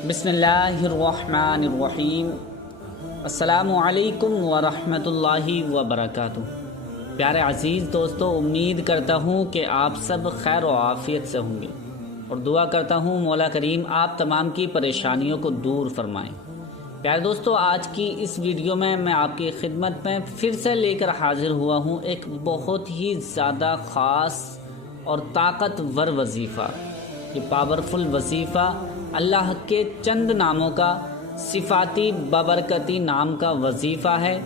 बिस्मिल्लाहिर्रहमानिर्रहीम। अस्सलामु अलैकुम वरहमतुल्लाहि वबरकातुहू। प्यारे अज़ीज़ दोस्तों, उम्मीद करता हूँ कि आप सब खैर व आफ़ियत से होंगे और दुआ करता हूँ मौला करीम आप तमाम की परेशानियों को दूर फरमाएँ। प्यारे दोस्तों, आज की इस वीडियो में मैं आपकी खिदमत में फिर से लेकर हाजिर हुआ हूँ एक बहुत ही ज़्यादा ख़ास और ताकतवर वजीफ़ा। ये पावरफुल वजीफ़ा अल्लाह के चंद नामों का सिफाती बबरकती नाम का वजीफ़ा है।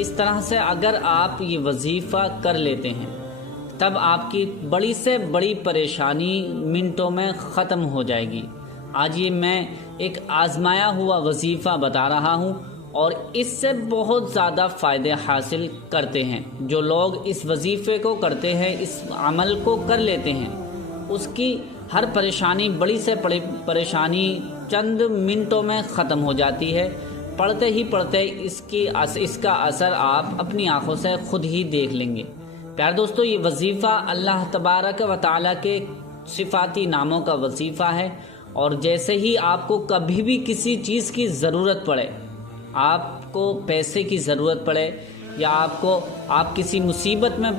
इस तरह से अगर आप ये वजीफ़ा कर लेते हैं तब आपकी बड़ी से बड़ी परेशानी मिनटों में ख़त्म हो जाएगी। आज ये मैं एक आजमाया हुआ वजीफ़ा बता रहा हूँ और इससे बहुत ज़्यादा फ़ायदे हासिल करते हैं। जो लोग इस वजीफ़े को करते हैं, इस अमल को कर लेते हैं, उसकी हर परेशानी, बड़ी से बड़ी परेशानी चंद मिनटों में ख़त्म हो जाती है। पढ़ते ही पढ़ते इसका असर आप अपनी आँखों से खुद ही देख लेंगे। प्यारे दोस्तों, ये वजीफ़ा अल्लाह तबारक व तआला के सिफाती नामों का वजीफ़ा है और जैसे ही आपको कभी भी किसी चीज़ की ज़रूरत पड़े, आपको पैसे की ज़रूरत पड़े या आप किसी मुसीबत में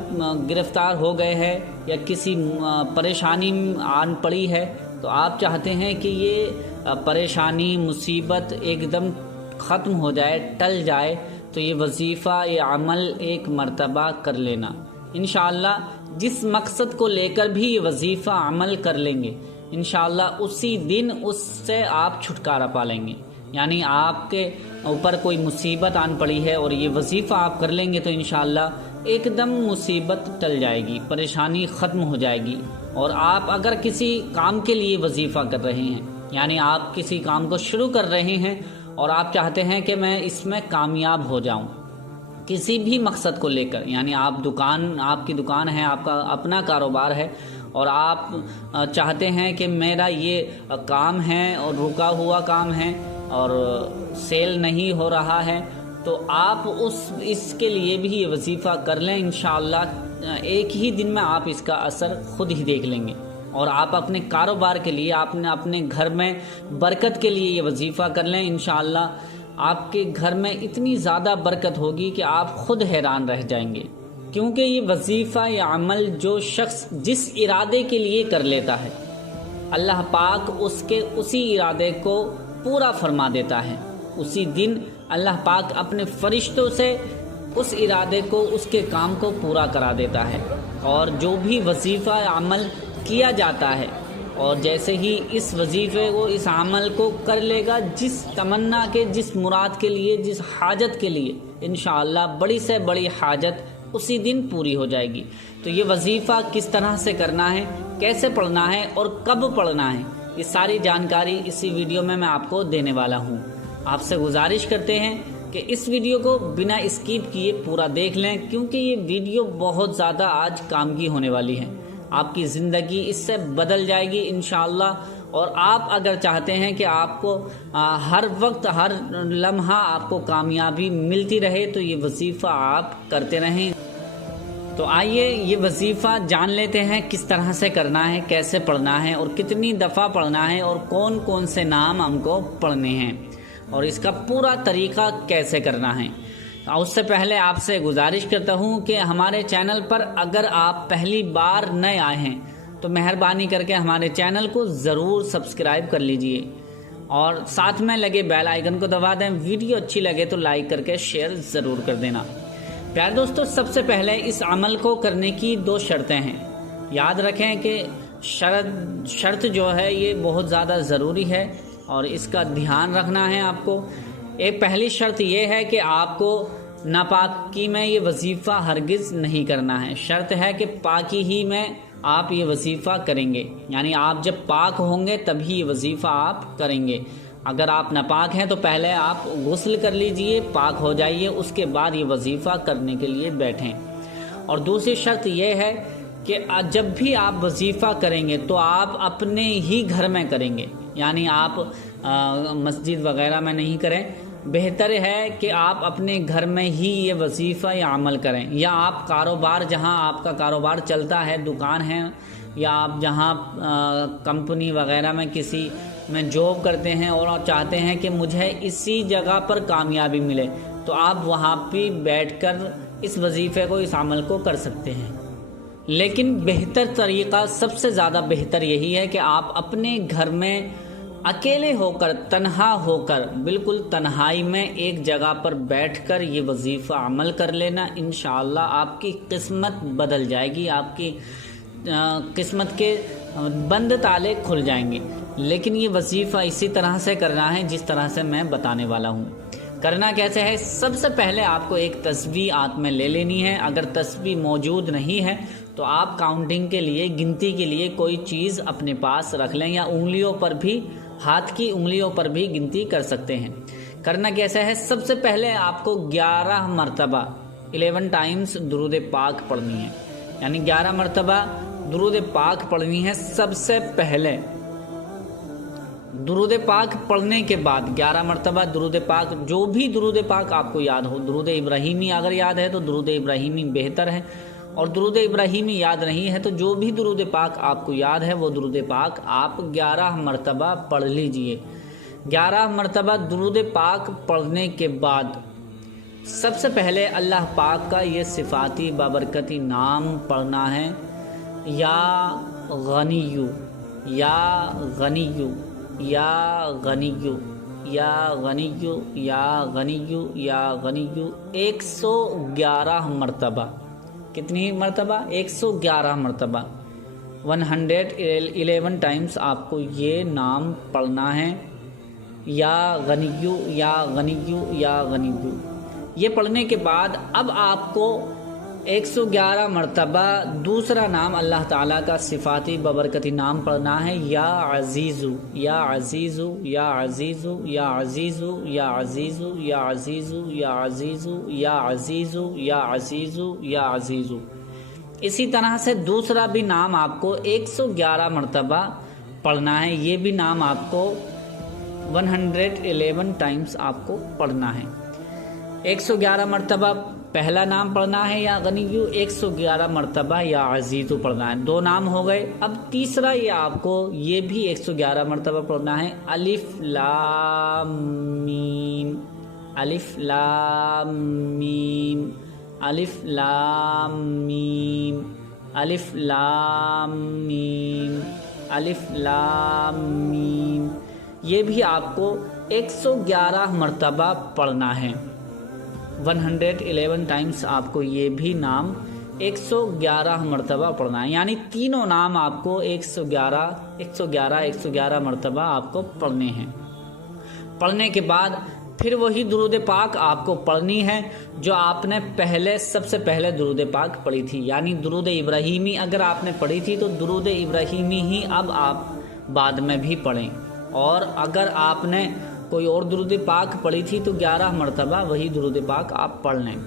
गिरफ़्तार हो गए हैं या किसी परेशानी आन पड़ी है, तो आप चाहते हैं कि ये परेशानी मुसीबत एकदम ख़त्म हो जाए, टल जाए, तो ये वजीफ़ा, ये अमल एक मर्तबा कर लेना। इंशाअल्लाह जिस मकसद को लेकर भी ये वजीफ़ा अमल कर लेंगे, इंशाअल्लाह उसी दिन उससे आप छुटकारा पा लेंगे। यानी आपके ऊपर कोई मुसीबत आन पड़ी है और ये वजीफ़ा आप कर लेंगे तो इंशाअल्लाह एकदम मुसीबत टल जाएगी, परेशानी ख़त्म हो जाएगी। और आप अगर किसी काम के लिए वजीफ़ा कर रहे हैं, यानी आप किसी काम को शुरू कर रहे हैं और आप चाहते हैं कि मैं इसमें कामयाब हो जाऊं, किसी भी मकसद को लेकर, यानी आपकी दुकान है, आपका अपना कारोबार है और आप चाहते हैं कि मेरा ये काम है और रुका हुआ काम है और सेल नहीं हो रहा है, तो आप इसके लिए भी ये वजीफ़ा कर लें। इंशाअल्लाह एक ही दिन में आप इसका असर खुद ही देख लेंगे और आप अपने कारोबार के लिए, अपने घर में बरकत के लिए ये वजीफ़ा कर लें। इंशाअल्लाह आपके घर में इतनी ज़्यादा बरकत होगी कि आप खुद हैरान रह जाएंगे। क्योंकि ये वजीफ़ा या अमल जो शख्स जिस इरादे के लिए कर लेता है, अल्लाह पाक उसके उसी इरादे को पूरा फरमा देता है। उसी दिन अल्लाह पाक अपने फरिश्तों से उस इरादे को, उसके काम को पूरा करा देता है। और जो भी वजीफ़ा अमल किया जाता है और जैसे ही इस वजीफ़े को, इस अमल को कर लेगा, जिस तमन्ना के, जिस मुराद के लिए, जिस हाजत के लिए, इंशाअल्लाह बड़ी से बड़ी हाजत उसी दिन पूरी हो जाएगी। तो ये वजीफ़ा किस तरह से करना है, कैसे पढ़ना है और कब पढ़ना है, ये सारी जानकारी इसी वीडियो में मैं आपको देने वाला हूँ। आपसे गुजारिश करते हैं कि इस वीडियो को बिना स्किप किए पूरा देख लें, क्योंकि ये वीडियो बहुत ज़्यादा आज काम की होने वाली है। आपकी ज़िंदगी इससे बदल जाएगी इंशाअल्लाह। और आप अगर चाहते हैं कि आपको हर वक्त, हर लम्हा आपको कामयाबी मिलती रहे, तो ये वजीफ़ा आप करते रहें। तो आइए ये वजीफ़ा जान लेते हैं किस तरह से करना है, कैसे पढ़ना है और कितनी दफ़ा पढ़ना है और कौन कौन से नाम हमको पढ़ने हैं और इसका पूरा तरीक़ा कैसे करना है। उससे पहले आपसे गुजारिश करता हूँ कि हमारे चैनल पर अगर आप पहली बार नए आए हैं तो मेहरबानी करके हमारे चैनल को ज़रूर सब्सक्राइब कर लीजिए और साथ में लगे बेल आइकन को दबा दें। वीडियो अच्छी लगे तो लाइक करके शेयर ज़रूर कर देना। प्यारे दोस्तों, सबसे पहले इस अमल को करने की 2 शर्तें हैं। याद रखें कि शर्त जो है ये बहुत ज़्यादा ज़रूरी है और इसका ध्यान रखना है आपको। एक पहली शर्त ये है कि आपको नापाकी में ये वजीफ़ा हरगिज़ नहीं करना है। शर्त है कि पाकी ही में आप ये वजीफ़ा करेंगे, यानी आप जब पाक होंगे तभी ये वजीफ़ा आप करेंगे। अगर आप नापाक हैं तो पहले आप गुस्ल कर लीजिए, पाक हो जाइए, उसके बाद ये वजीफ़ा करने के लिए बैठें। और दूसरी शर्त ये है कि जब भी आप वजीफ़ा करेंगे तो आप अपने ही घर में करेंगे, यानी आप मस्जिद वगैरह में नहीं करें। बेहतर है कि आप अपने घर में ही ये वजीफ़ा या अमल करें, या आप कारोबार, जहां आपका कारोबार चलता है, दुकान है, या आप जहां कंपनी वगैरह में किसी में जॉब करते हैं और चाहते हैं कि मुझे इसी जगह पर कामयाबी मिले, तो आप वहाँ पे बैठकर इस वजीफ़े को, इस अमल को कर सकते हैं। लेकिन बेहतर तरीक़ा, सबसे ज़्यादा बेहतर यही है कि आप अपने घर में अकेले होकर, तन्हा होकर, बिल्कुल तन्हाई में एक जगह पर बैठकर ये वजीफ़ा अमल कर लेना। इंशाअल्लाह आपकी किस्मत बदल जाएगी, आपकी किस्मत के बंद ताले खुल जाएंगे। लेकिन ये वजीफ़ा इसी तरह से करना है जिस तरह से मैं बताने वाला हूँ। करना कैसे है? सबसे पहले आपको एक तस्बीह हाथ में ले लेनी है। अगर तस्बीह मौजूद नहीं है तो आप काउंटिंग के लिए, गिनती के लिए कोई चीज़ अपने पास रख लें, या उंगलियों पर भी, हाथ की उंगलियों पर भी गिनती कर सकते हैं। करना कैसे है? सबसे पहले आपको 11 मरतबा 11 टाइम्स दुरूद पाक पढ़नी है, यानी 11 मरतबा दुरूद पाक पढ़नी है। सबसे पहले दुरूद पाक पढ़ने के बाद 11 मरतबा दुरूद पाक, जो भी दुरूद पाक आपको याद हो, दुरूद इब्राहिमी अगर याद है तो दुरूद इब्राहिमी बेहतर है, और दुरूद इब्राहिमी याद नहीं है तो जो भी दुरूद पाक आपको याद है वो दुरूद पाक आप 11 मरतबा पढ़ लीजिए। 11 मरतबा दुरूद पाक पढ़ने के बाद सबसे पहले अल्लाह पाक का ये सिफाती बाबरकती नाम पढ़ना है, या गनियु, या गनियु, या गनियु, या गनियु, या गनियु, या गनियु 111 मरतबा। कितनी मरतबा? 111 मरतबा, 111 टाइम्स आपको ये नाम पढ़ना है, या गनियु, या गनियु, या गनियु। ये पढ़ने के बाद अब आपको 111 मरतबा दूसरा नाम अल्लाह ताला का सिफाती बबरकती नाम पढ़ना है, या अजीज़ु, या अजीज़ु, या अजीज़ु, या अजीज़ु, या अजीज़ु, या अजीज़ु, या अजीज़ु, या अजीज़ु, या अजीज़ु, या अजीज़ु। इसी तरह से दूसरा भी नाम आपको 111 मरतबा पढ़ना है। ये भी नाम आपको 111 टाइम्स आपको पढ़ना है। 111 मरतबा पहला नाम पढ़ना है या गनियु, 111 मरतबा या अजीज़ु पढ़ना है। 2 नाम हो गए। अब तीसरा ये आपको ये भी 111 मरतबा पढ़ना है, अलिफ लाम मीम, अलिफ लाम मीम, अलिफ लाम मीम, अलिफ लाम मीम, अलिफ लाम मीम। ये भी आपको 111 मरतबा पढ़ना है। 111 टाइम्स आपको ये भी नाम 111 मरतबा पढ़ना है, यानी तीनों नाम आपको 111 मरतबा आपको पढ़ने हैं। पढ़ने के बाद फिर वही दुरूद पाक आपको पढ़नी है जो आपने पहले, सबसे पहले दुरूद पाक पढ़ी थी, यानी दुरूद इब्राहिमी अगर आपने पढ़ी थी तो दुरूद इब्राहिमी ही अब आप बाद में भी पढ़ें, और अगर आपने कोई और दुरूद पाक पढ़ी थी तो 11 मरतबा वही दुरूद पाक आप पढ़ लें।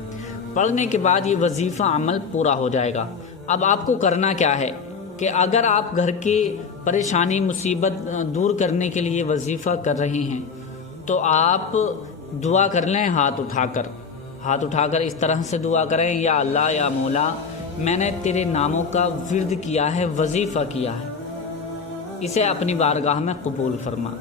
पढ़ने के बाद ये वजीफ़ा अमल पूरा हो जाएगा। अब आपको करना क्या है कि अगर आप घर की परेशानी मुसीबत दूर करने के लिए वजीफ़ा कर रहे हैं तो आप दुआ कर लें हाथ उठाकर इस तरह से दुआ करें, या अल्लाह, या मौला, मैंने तेरे नामों का विर्द किया है, वजीफ़ा किया है, इसे अपनी बारगाह में कबूल फरमा,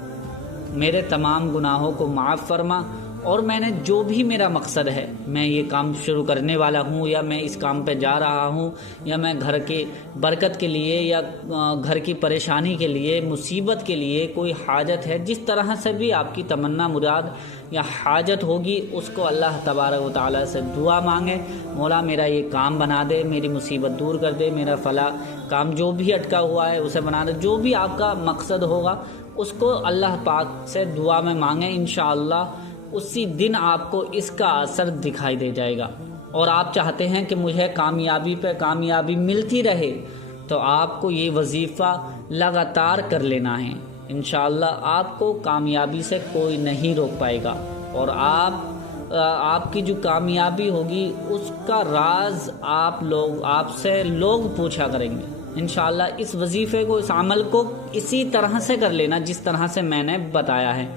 मेरे तमाम गुनाहों को माफ़ फरमा, और मैंने जो भी मेरा मकसद है, मैं ये काम शुरू करने वाला हूँ, या मैं इस काम पे जा रहा हूँ, या मैं घर के बरकत के लिए, या घर की परेशानी के लिए, मुसीबत के लिए कोई हाजत है, जिस तरह से भी आपकी तमन्ना, मुराद या हाजत होगी, उसको अल्लाह तबारक व तआला से दुआ मांगे, मौला मेरा ये काम बना दे, मेरी मुसीबत दूर कर दे, मेरा फला काम जो भी अटका हुआ है उसे बना दे। जो भी आपका मकसद होगा उसको अल्लाह पाक से दुआ में मांगे, इंशाअल्लाह उसी दिन आपको इसका असर दिखाई दे जाएगा। और आप चाहते हैं कि मुझे कामयाबी पे कामयाबी मिलती रहे, तो आपको ये वजीफ़ा लगातार कर लेना है। इंशाअल्लाह आपको कामयाबी से कोई नहीं रोक पाएगा, और आपकी जो कामयाबी होगी उसका राज आपसे लोग पूछा करेंगे। इंशाअल्लाह इस वजीफ़े को, इस अमल को इसी तरह से कर लेना जिस तरह से मैंने बताया है।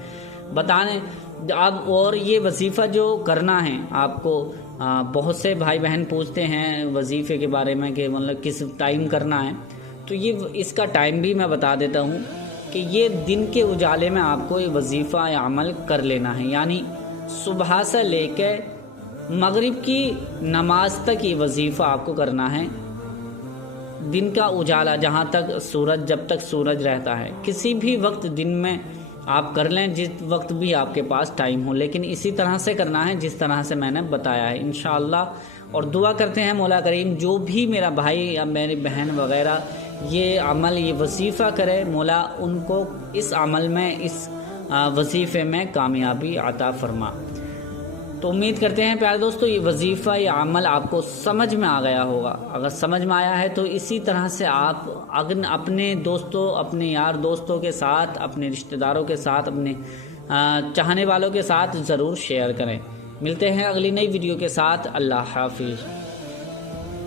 अब और ये वजीफ़ा जो करना है आपको, बहुत से भाई बहन पूछते हैं वजीफ़े के बारे में कि मतलब किस टाइम करना है, तो ये इसका टाइम भी मैं बता देता हूँ कि ये दिन के उजाले में आपको ये वजीफ़ा या अमल कर लेना है, यानी सुबह से लेकर मगरिब की नमाज तक ये वजीफ़ा आपको करना है। दिन का उजाला जहाँ तक सूरज, जब तक सूरज रहता है, किसी भी वक्त दिन में आप कर लें, जिस वक्त भी आपके पास टाइम हो, लेकिन इसी तरह से करना है जिस तरह से मैंने बताया है इंशाअल्लाह। और दुआ करते हैं मौला करीम जो भी मेरा भाई या मेरी बहन वगैरह ये अमल, ये वजीफ़ा करे, मौला उनको इस अमल में, इस वजीफ़े में कामयाबी अता फरमा। तो उम्मीद करते हैं प्यारे दोस्तों ये वजीफ़ा, ये अमल आपको समझ में आ गया होगा। अगर समझ में आया है तो इसी तरह से आप अपने दोस्तों, अपने यार दोस्तों के साथ, अपने रिश्तेदारों के साथ, अपने चाहने वालों के साथ ज़रूर शेयर करें। मिलते हैं अगली नई वीडियो के साथ। अल्लाह हाफिज़।